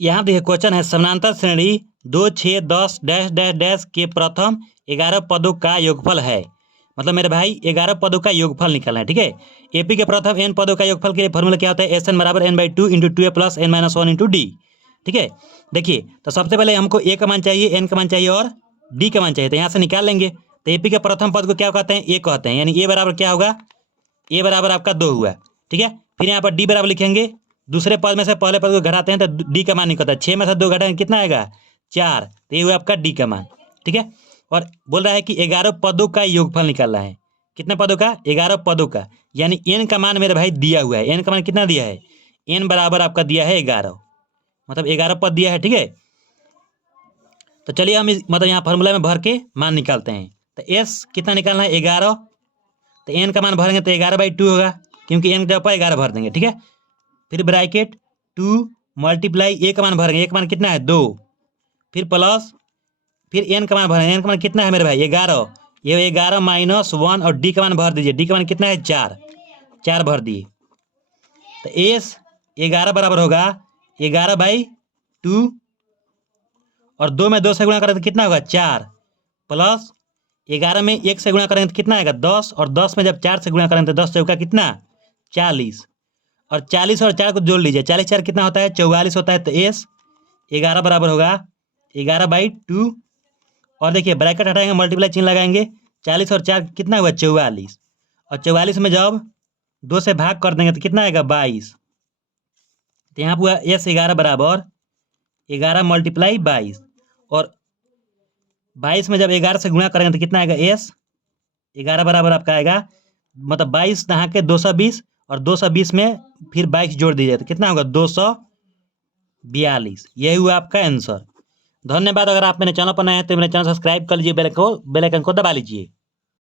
यहाँ देखिए क्वेश्चन है समानांतर श्रेणी 2 6 10 डैश डैश डैश के प्रथम 11 पदों का योगफल है। मतलब मेरे भाई 11 पदों का योगफल निकालना है। ठीक है, एपी के प्रथम n पदों का योगफल के फॉर्मूला क्या होता है? एस एन बराबर n by 2 into 2a plus n minus 1 into D. ठीक है, देखिए तो सबसे पहले हमको ए का मान चाहिए, एन का मान चाहिए और डी का मान चाहिए, तो यहाँ से निकाल लेंगे। तो एपी के प्रथम पद को क्या कहते हैं? ए कहते हैं, यानी ए बराबर क्या होगा? ए बराबर आपका 2 हुआ। ठीक है, फिर यहाँ पर डी बराबर लिखेंगे, दूसरे पद में से पहले पद को घटाते हैं तो डी का मान निकलता है। 6 में से 2 घटाएंगे कितना आएगा? 4। तो ये हुआ आपका डी का मान। ठीक है, और बोल रहा है कि 11 पदों का योगफल निकालना है। कितने पदों का? 11 पदों का, यानी एन का मान मेरे भाई दिया हुआ है। एन का मान कितना दिया है? एन बराबर आपका दिया है 11, मतलब 11 पद दिया है। ठीक है, तो चलिए हम मतलब यहाँ फार्मूला में भर के मान निकालते हैं। तो एस कितना निकालना है? 11। तो एन का मान भरेंगे तो 11 बाई 2 होगा, क्योंकि एन के ऊपर 11 भर देंगे। ठीक है, फिर ब्रैकेट 2 मल्टीप्लाई ए का मान भरेंगे, ए का मान कितना है? 2, फिर प्लस, फिर एन का मान भरेंगे, एन का मान कितना है मेरे भाई? 11। ये 11 माइनस 1 और डी का मान भर दीजिए, डी का मान कितना है? 4, 4 भर दिए। तो एस 11 बराबर होगा 11 बाई 2, और 2 में 2 से गुणा करें तो कितना होगा? 4, प्लस 11 में 1 से गुणा करेंगे तो कितना आएगा? 10, और 10 में जब 4 से गुणा करेंगे तो 10 चौका कितना? 40, और 40 और 4 को जोड़ लीजिए, 40 4 कितना होता है? 44 होता है। तो एस 11 बराबर होगा 11 बाई 2, और देखिए ब्रैकेट हटाएंगे, मल्टीप्लाई चिन्ह लगाएंगे, 40 और 4 कितना हुआ? 44, और 44 में जब 2 से भाग कर देंगे तो कितना आएगा? 22। तो यहाँ हुआ एस 11 बराबर 11 मल्टीप्लाई 22, और 22 में जब 11 से गुणा करेंगे तो कितना आएगा? एस 11 बराबर आपका आएगा, मतलब 22 नहा के 220, और 220 में फिर 22 जोड़ दीजिए तो कितना होगा? 242। यही हुआ आपका आंसर। धन्यवाद। अगर आप मेरे चैनल पर नए हैं तो मेरे चैनल सब्सक्राइब कर लीजिए, बेल आइकन को दबा लीजिए।